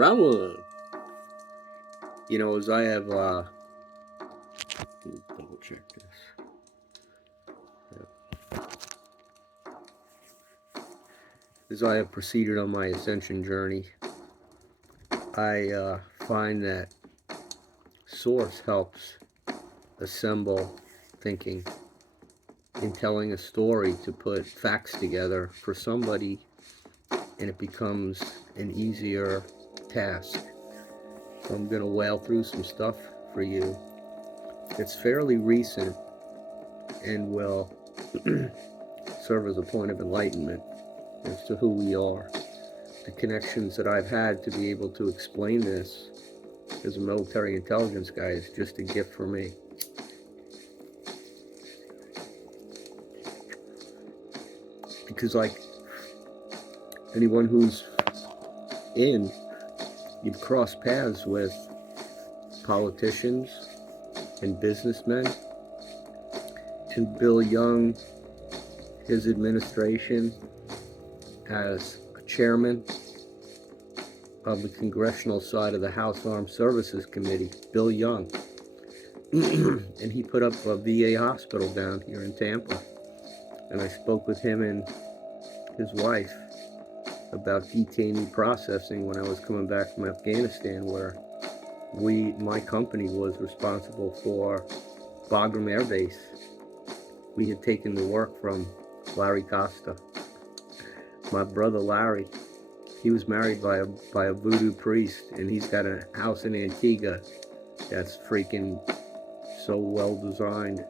Round one. You know, as I have, let me double check this. As I have proceeded on my ascension journey, I find that source helps assemble thinking in telling a story to put facts together for somebody, and it becomes an easier task. So I'm going to whale through some stuff for you. It's fairly recent and will serve as a point of enlightenment as to who we are. The connections that I've had to be able to explain this as a military intelligence guy is just a gift for me. Because like anyone who's you've crossed paths with politicians and businessmen, and Bill Young, his administration, as a chairman of the congressional side of the House Armed Services Committee, Bill Young. And he put up a VA hospital down here in Tampa. And I spoke with him and his wife about detainee processing when I was coming back from Afghanistan, where my company was responsible for Bagram Air Base. We had taken the work from Larry Costa. My brother Larry, he was married by a voodoo priest, and he's got a house in Antigua that's freaking so well designed.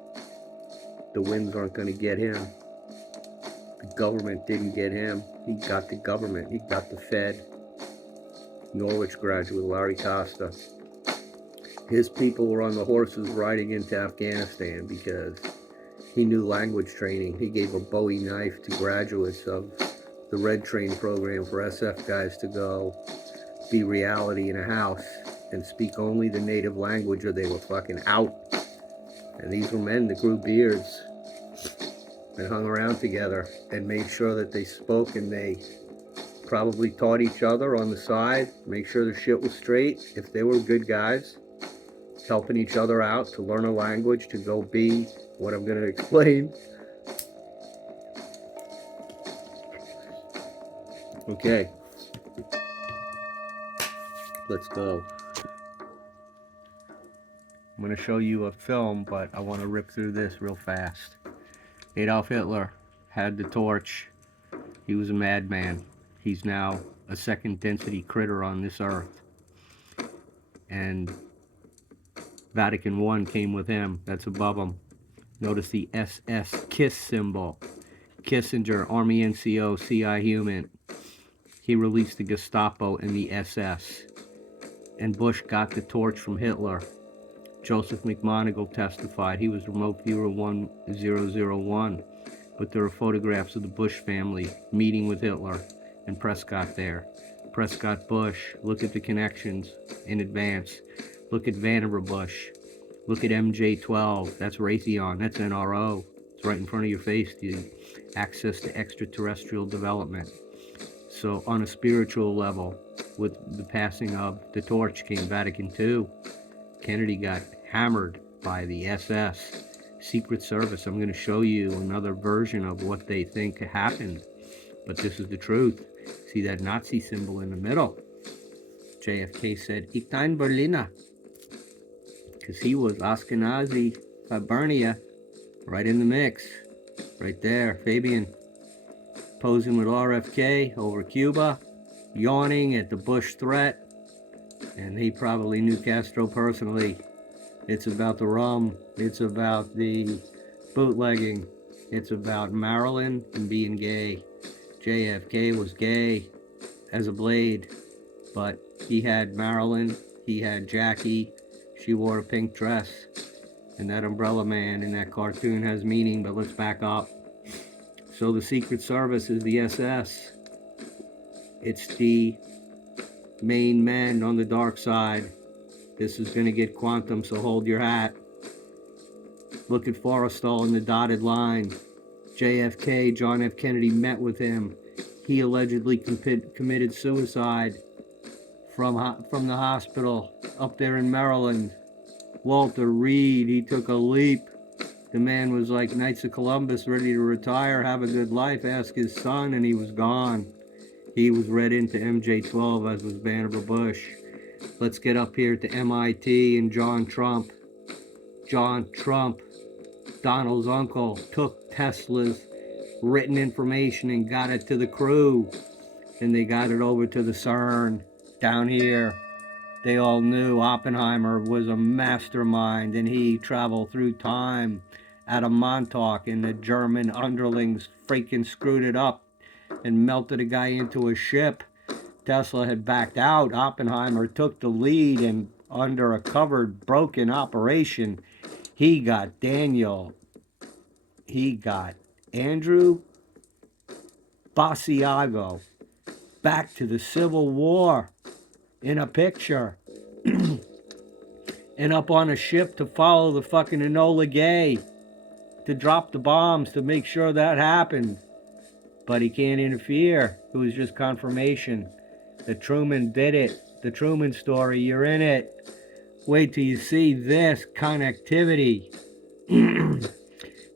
The winds aren't going to get him. The government didn't get him. He got the government. He got the Fed. Norwich graduate Larry Costa. His people were on the horses riding into Afghanistan because he knew language training. He gave a Bowie knife to graduates of the Red Train program for SF guys to go be reality in a house and speak only the native language, or they were fucking out. And these were men that grew beards and hung around together and made sure that they spoke, and they probably taught each other on the side, make sure the shit was straight. If they were good guys, helping each other out to learn a language to go be what I'm going to explain. Okay, let's go. I'm going to show you a film, but I want to rip through this real fast. Adolf Hitler had the torch. He was a madman. He's now a second density critter on this earth. And Vatican I came with him. That's above him. Notice the SS KISS symbol. Kissinger, Army NCO, CI Human. He released the Gestapo and the SS. And Bush got the torch from Hitler. Joseph McMoneagle testified. He was remote viewer 1001. But there are photographs of the Bush family meeting with Hitler and Prescott there. Prescott Bush. Look at the connections in advance. Look at Vannevar Bush. Look at MJ12. That's Raytheon. That's NRO. It's right in front of your face. The access to extraterrestrial development. So on a spiritual level, with the passing of the torch came Vatican II. Kennedy got hammered by the SS. Secret Service. I'm going to show you another version of what they think happened. But this is the truth. See that Nazi symbol in the middle? JFK said, Ich ein Berliner. Because he was Ashkenazi Hibernia, right in the mix. Right there, Fabian. Posing with RFK over Cuba. Yawning at the Bush threat. And he probably knew Castro personally. It's about the rum. It's about the bootlegging. It's about Marilyn and being gay. JFK was gay as a blade, but he had Marilyn, he had Jackie, she wore a pink dress, and that umbrella man in that cartoon has meaning, but let's back up. So the Secret Service is the SS. It's the main men on the dark side. This is going to get quantum, so hold your hat. Look at Forrestal in the dotted line. JFK, John F. Kennedy met with him. He allegedly committed suicide from the hospital up there in Maryland. Walter Reed, he took a leap. The man was like Knights of Columbus, ready to retire, have a good life, ask his son, and he was gone. He was read into MJ-12, as was Vannevar Bush. Let's get up here to MIT and John Trump. John Trump, Donald's uncle, took Tesla's written information and got it to the crew. And they got it over to the CERN down here. They all knew Oppenheimer was a mastermind, and he traveled through time out of Montauk, and the German underlings freaking screwed it up and melted a guy into a ship. Tesla had backed out. Oppenheimer took the lead, and under a covered, broken operation, he got Andrew Basiago back to the Civil War in a picture and up on a ship to follow the fucking Enola Gay to drop the bombs to make sure that happened. But he can't interfere. It was just confirmation. The Truman did it. The Truman story, you're in it. Wait till you see this connectivity.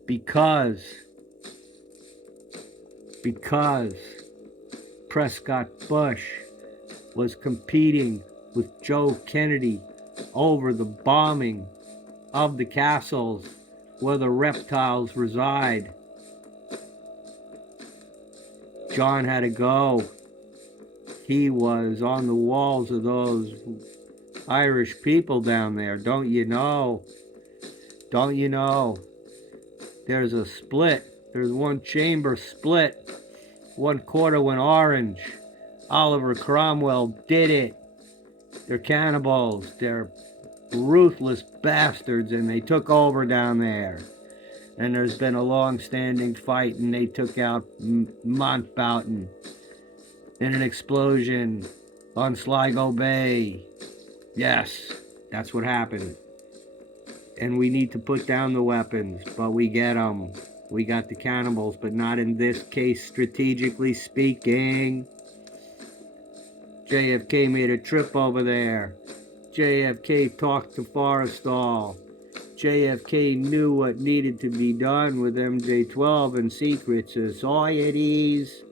because Prescott Bush was competing with Joe Kennedy over the bombing of the castles where the reptiles reside. John had to go. He was on the walls of those Irish people down there. Don't you know? Don't you know? There's a split. There's one chamber split. One quarter went orange. Oliver Cromwell did it. They're cannibals. They're ruthless bastards, and they took over down there. And there's been a long-standing fight, and they took out Mountbatten in an explosion on Sligo Bay. Yes, that's what happened. And we need to put down the weapons, but we get them. We got the cannibals, but not in this case, strategically speaking. JFK made a trip over there. JFK talked to Forrestal. JFK knew what needed to be done with MJ-12 and secret societies,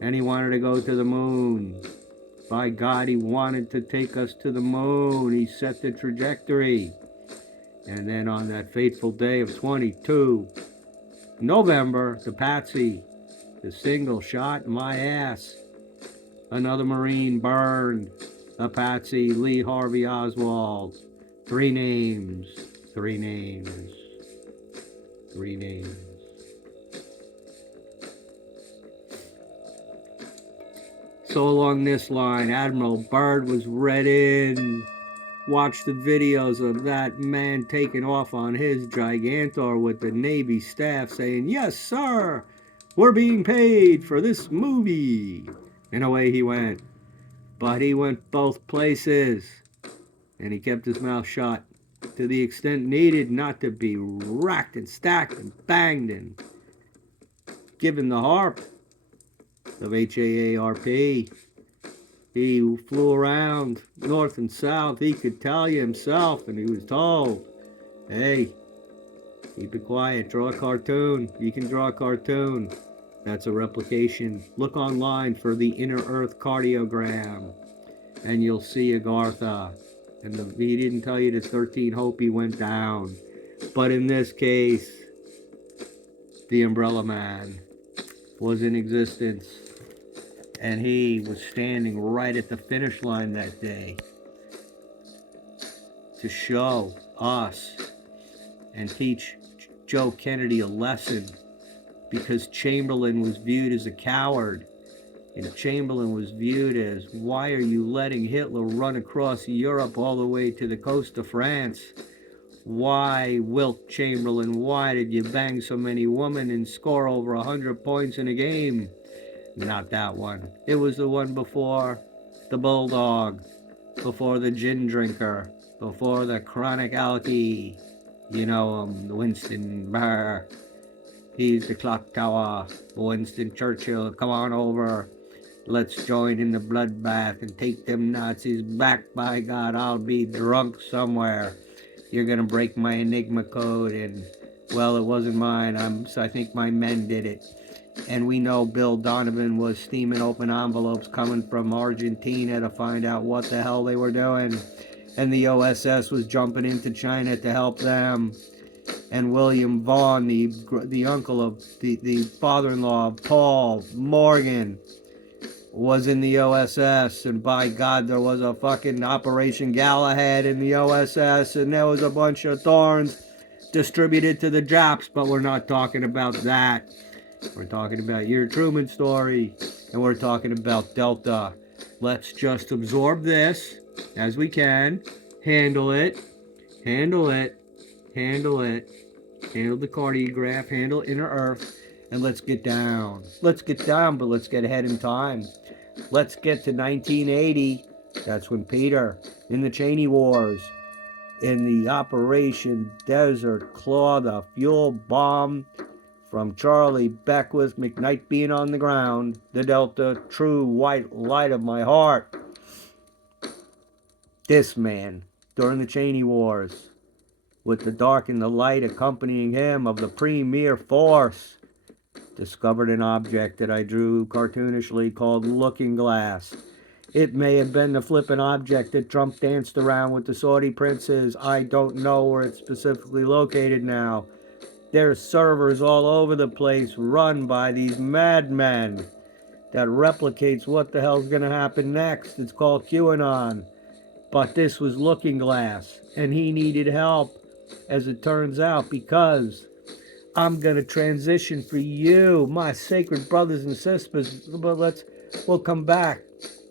and he wanted to go to the moon. By God, he wanted to take us to the moon. He set the trajectory. And then on that fateful day of 22 November, the Patsy, the single shot in my ass. Another Marine burned. The Patsy, Lee Harvey Oswald. Three names. So along this line, Admiral Byrd was read in. Watch the videos of that man taking off on his Gigantor with the Navy staff saying, "Yes, sir, we're being paid for this movie." And away he went. But he went both places. And he kept his mouth shut to the extent needed not to be racked and stacked and banged and given the harp of HAARP. He flew around north and south. He could tell you himself, and he was told, "Hey, keep it quiet, draw a cartoon. You can draw a cartoon." That's a replication. Look online for the Inner Earth cardiogram, and you'll see Agartha. And he didn't tell you the 13 Hopi went down. But in this case, the Umbrella Man was in existence. And he was standing right at the finish line that day to show us and teach Joe Kennedy a lesson, because Chamberlain was viewed as a coward. And Chamberlain was viewed as, why are you letting Hitler run across Europe all the way to the coast of France? Why, Wilt Chamberlain, why did you bang so many women and score over 100 points in a game? Not that one. It was the one before the Bulldog, before the Gin Drinker, before the Chronic Alky. You know him, Winston Burr. He's the clock tower. Winston Churchill, come on over. Let's join in the bloodbath and take them Nazis back. By God, I'll be drunk somewhere. You're gonna break my Enigma code, and well, it wasn't mine. I think my men did it. And we know Bill Donovan was steaming open envelopes coming from Argentina to find out what the hell they were doing. And the OSS was jumping into China to help them. And William Vaughn, the uncle of the father-in-law of Paul Morgan, was in the OSS, and by God, there was a fucking Operation Galahad in the OSS, and there was a bunch of thorns distributed to the Japs, but we're not talking about that. We're talking about your Truman story, and we're talking about Delta. Let's just absorb this as we can, handle it, handle it, handle it, handle the cardiograph, handle inner earth, and let's get down. Let's get down, but let's get ahead in time. Let's get to 1980. That's when Peter, in the Cheney Wars, in the Operation Desert Claw, the fuel bomb from Charlie Beckwith, McKnight being on the ground, the Delta, true white light of my heart. This man, during the Cheney Wars, with the dark and the light accompanying him of the premier force, discovered an object that I drew cartoonishly called Looking Glass. It may have been the flippant object that Trump danced around with the Saudi princes. I don't know where it's specifically located now. There's servers all over the place run by these madmen that replicates what the hell's going to happen next. It's called QAnon. But this was Looking Glass, and he needed help, as it turns out, because I'm going to transition for you, my sacred brothers and sisters. But we'll come back.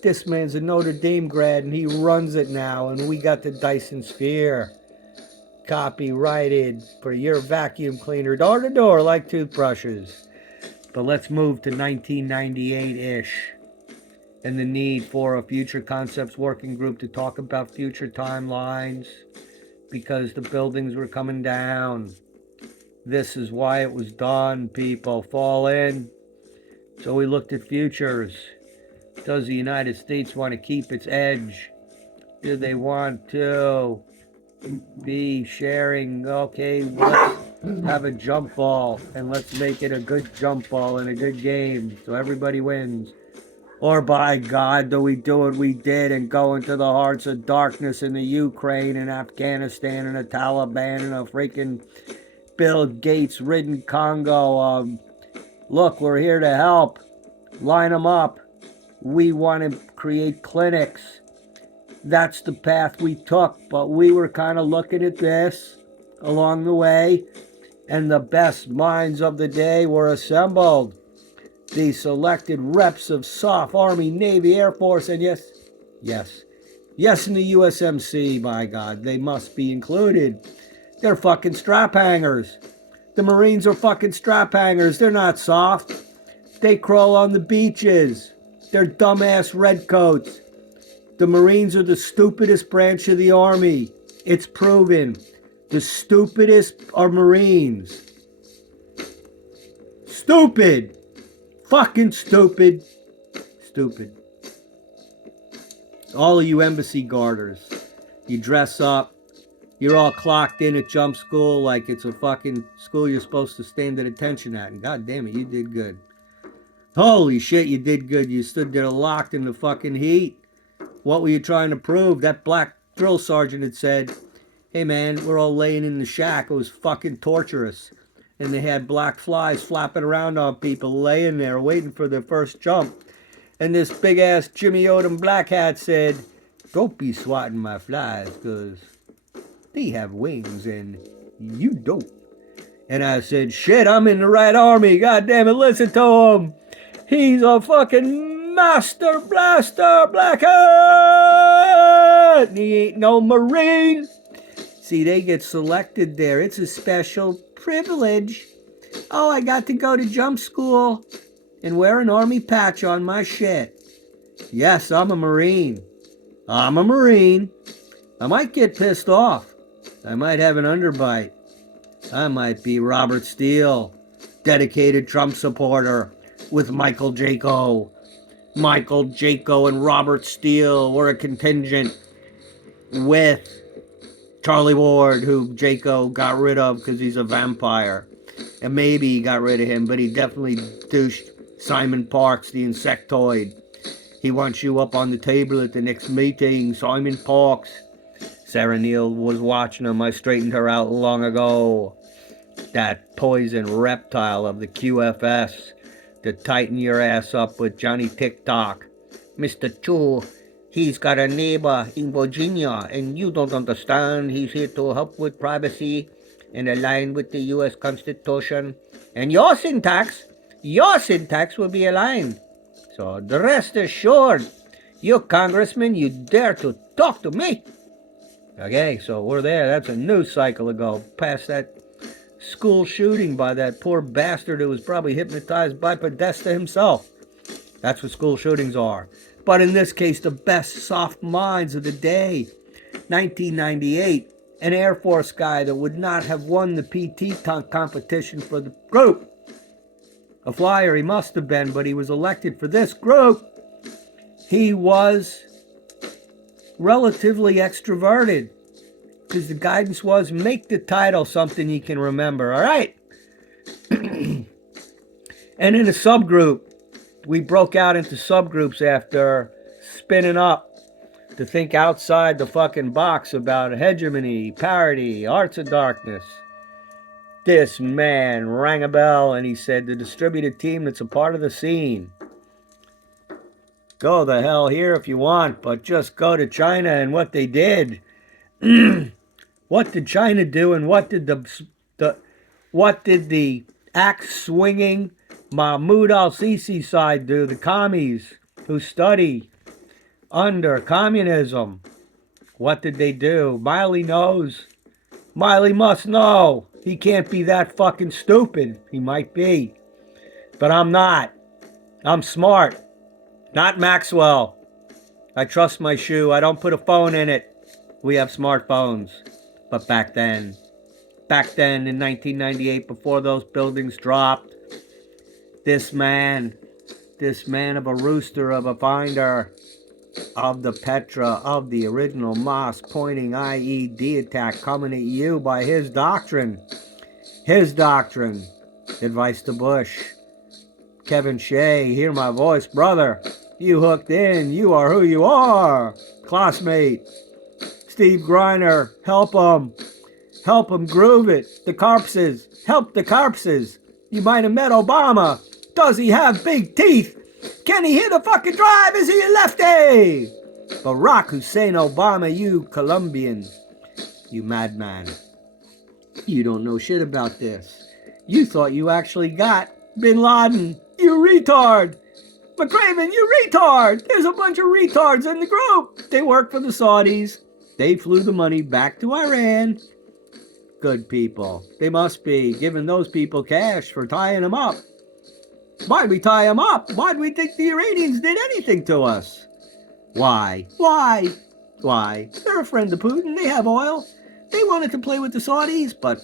This man's a Notre Dame grad, and he runs it now, and we got the Dyson Sphere. Copyrighted for your vacuum cleaner, door to door, like toothbrushes. But let's move to 1998-ish, and the need for a Future Concepts working group to talk about future timelines, because the buildings were coming down. This is why it was done, people. Fall in. So we looked at futures. Does the United States want to keep its edge? Do they want to be sharing? Okay, let's have a jump ball, and let's make it a good jump ball and a good game so everybody wins. Or by God, do we do what we did and go into the hearts of darkness in the Ukraine and Afghanistan and the Taliban and a freaking Bill Gates ridden Congo? Look, we're here to help. Line them up. We want to create clinics. That's the path we took, but we were kind of looking at this along the way, and the best minds of the day were assembled. The selected reps of SOF, Army, Navy, Air Force, and yes, in the USMC, by God, they must be included. They're fucking strap hangers. The Marines are fucking strap hangers. They're not soft. They crawl on the beaches. They're dumbass redcoats. The Marines are the stupidest branch of the Army. It's proven. The stupidest are Marines. Stupid. Fucking stupid. Stupid. All of you embassy guarders, you dress up. You're all clocked in at jump school like it's a fucking school you're supposed to stand at attention at. And God damn it, you did good. Holy shit, you did good. You stood there locked in the fucking heat. What were you trying to prove? That black drill sergeant had said, hey man, we're all laying in the shack. It was fucking torturous. And they had black flies flapping around on people laying there waiting for their first jump. And this big-ass Jimmy Odom black hat said, don't be swatting my flies, because they have wings and you don't. And I said, shit, I'm in the right army. God damn it, listen to him. He's a fucking master blaster black hat. He ain't no Marine. See, they get selected there. It's a special privilege. Oh, I got to go to jump school and wear an army patch on my shit. Yes, I'm a Marine. I'm a Marine. I might get pissed off. I might have an underbite. I might be Robert Steele, dedicated Trump supporter with Michael Jaco. Michael, Jaco, and Robert Steele were a contingent with Charlie Ward, who Jaco got rid of because he's a vampire. And maybe he got rid of him, but he definitely douched Simon Parks, the insectoid. He wants you up on the table at the next meeting, Simon Parks. Sarah Neal was watching him. I straightened her out long ago. That poison reptile of the QFS to tighten your ass up with Johnny TikTok. Mr. Chu, he's got a neighbor in Virginia, and you don't understand. He's here to help with privacy and align with the U.S. Constitution. And your syntax will be aligned. So the rest assured, you congressman, you dare to talk to me. Okay, so we're there. That's a news cycle ago. Past that school shooting by that poor bastard who was probably hypnotized by Podesta himself. That's what school shootings are. But in this case, the best soft minds of the day. 1998, an Air Force guy that would not have won the PT competition for the group. A flyer he must have been, but he was elected for this group. He was relatively extroverted because the guidance was make the title something you can remember. All right. And in a subgroup, we broke out into subgroups after spinning up to think outside the fucking box about hegemony, parody, arts of darkness. This man rang a bell and he said, the distributed team that's a part of the scene. Go the hell here if you want, but just go to China and what they did. What did China do, and what did the axe-swinging Mahmoud al-Sisi side do, the commies who study under communism? What did they do? Miley knows. Miley must know. He can't be that fucking stupid. He might be. But I'm not. I'm smart. Not Maxwell. I trust my shoe. I don't put a phone in it. We have smartphones. But back then in 1998, before those buildings dropped, this man of a rooster, of a finder, of the Petra, of the original Moss pointing IED attack coming at you by his doctrine. Advice to Bush. Kevin Shea, hear my voice, brother. You hooked in. You are who you are. Classmate. Steve Griner, help him. Help him groove it. The Carpses. Help the Carpses. You might have met Obama. Does he have big teeth? Can he hit a fucking drive? Is he a lefty? Barack Hussein Obama, you Colombian. You madman. You don't know shit about this. You thought you actually got Bin Laden. You retard. McRaven, you retard. There's a bunch of retards in the group. They work for the Saudis. They flew the money back to Iran. Good people. They must be giving those people cash for tying them up. Why'd we tie them up? Why'd we think the Iranians did anything to us? Why? They're a friend of Putin. They have oil. They wanted to play with the Saudis, but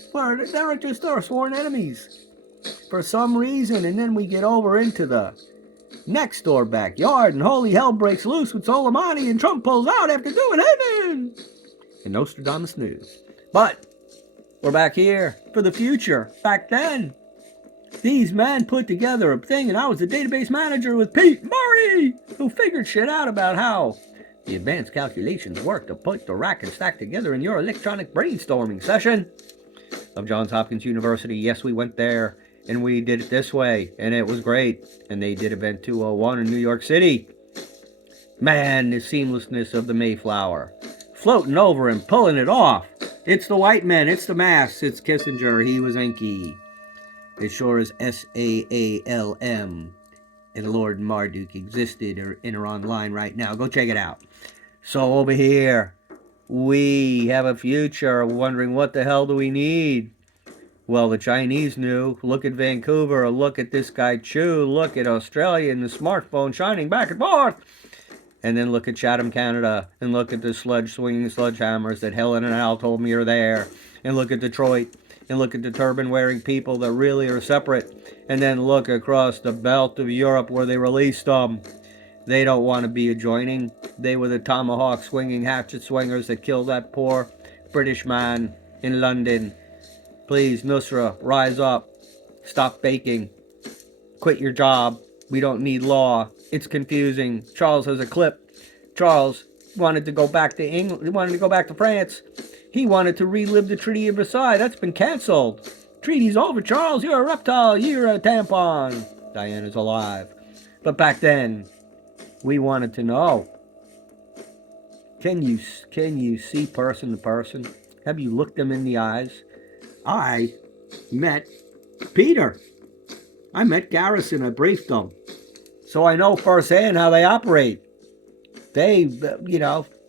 they're just our sworn enemies. For some reason, and then we get over into the next door backyard, and holy hell breaks loose with Soleimani, and Trump pulls out after doing heaven. And Nostradamus news. But we're back here for the future. Back then, these men put together a thing, and I was the database manager with Pete Murray, who figured shit out about how the advanced calculations work to put the rack and stack together in your electronic brainstorming session of Johns Hopkins University. Yes, we went there, and we did it this way, and it was great. And they did Event 201 in New York City. Man, the seamlessness of the Mayflower. Floating over and pulling it off. It's the white men, it's the masks, it's Kissinger, he was Enki. It sure is SAALM. And Lord Marduk existed or online right now. Go check it out. So over here, we have a future wondering what the hell do we need? Well, the Chinese knew. Look at Vancouver. Look at this guy Chu. Look at Australia and the smartphone shining back and forth. And then look at Chatham, Canada. And look at the swinging sledgehammers that Helen and Al told me are there. And look at Detroit. And look at the turban-wearing people that really are separate. And then look across the belt of Europe where they released them. They don't want to be adjoining. They were the tomahawk swinging hatchet swingers that killed that poor British man in London. Please, Nusra, rise up. Stop baking. Quit your job. We don't need law. It's confusing. Charles has a clip. Charles wanted to go back to England. He wanted to go back to France. He wanted to relive the Treaty of Versailles. That's been canceled. Treaty's over, Charles. You're a reptile. You're a tampon. Diana's alive. But back then, we wanted to know. Can you see person to person? Have you looked them in the eyes? I met Peter. I met Garrison. I briefed them. So I know firsthand how they operate. They,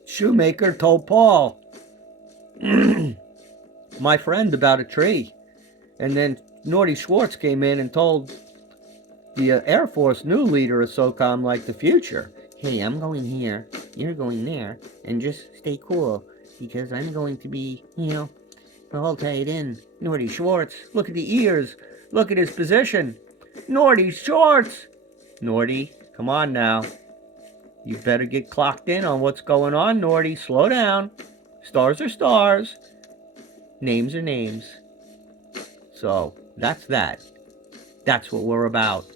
Shoemaker told Paul, my friend, about a tree. And then Norty Schwartz came in and told the Air Force new leader of SOCOM, like the future, hey, I'm going here, you're going there, and just stay cool, because I'm going to be, all tied in. Norty Schwartz, look at the ears, look at his position. Norty Schwartz! Norty, come on now. You better get clocked in on what's going on, Norty. Slow down. Stars are stars. Names are names. So, that's that. That's what we're about.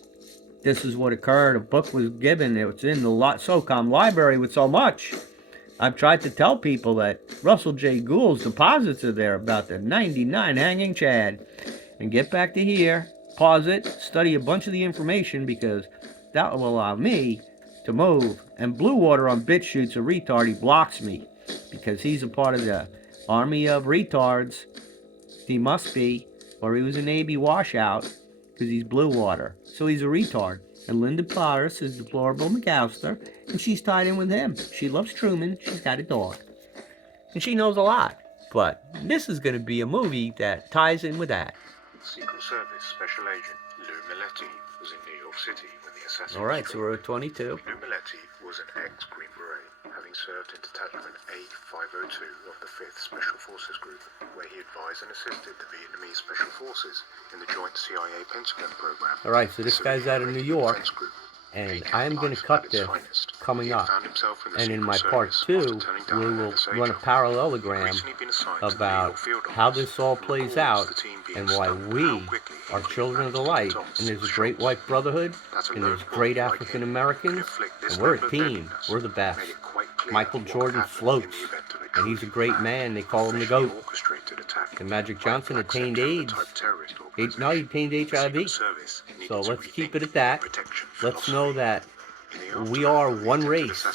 This is what occurred. A book was given. It was in the SOCOM library with so much. I've tried to tell people that Russell J. Gould's deposits are there about the 99 Hanging Chad. And get back to here, pause it, study a bunch of the information, because that will allow me to move. And Blue Water on BitChute's a retard. He blocks me because he's a part of the army of retards. He must be, or he was a Navy washout, because he's Blue Water. So he's a retard. And Linda Paris is Deplorable McAllister, and she's tied in with him. She loves Truman. She's got a dog. And she knows a lot. But this is going to be a movie that ties in with that. Secret Service Special Agent Lou Milletti was in New York City when the assassin. Alright, so we're at 22. Lou Milletti was an ex-Green Beret, having served in Detachment A502 of the 5th Special Forces Group, where he advised and assisted the Vietnamese Special Forces in the joint CIA-Pentagon program. Alright, so this guy's out of New York, and I'm going to cut this coming up. And in my part 2, we will run a parallelogram about how this all plays out and why we are children of the light. And there's a great white brotherhood, and there's great African Americans, and we're a team. We're the best. Michael Jordan floats, and he's a great man. They call him the GOAT. And Magic Johnson attained AIDS. He attained HIV. So let's keep it at that. Let's know that we are one race,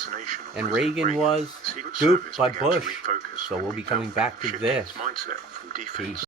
and Reagan was duped by Bush. So we'll be coming back to this. Peace.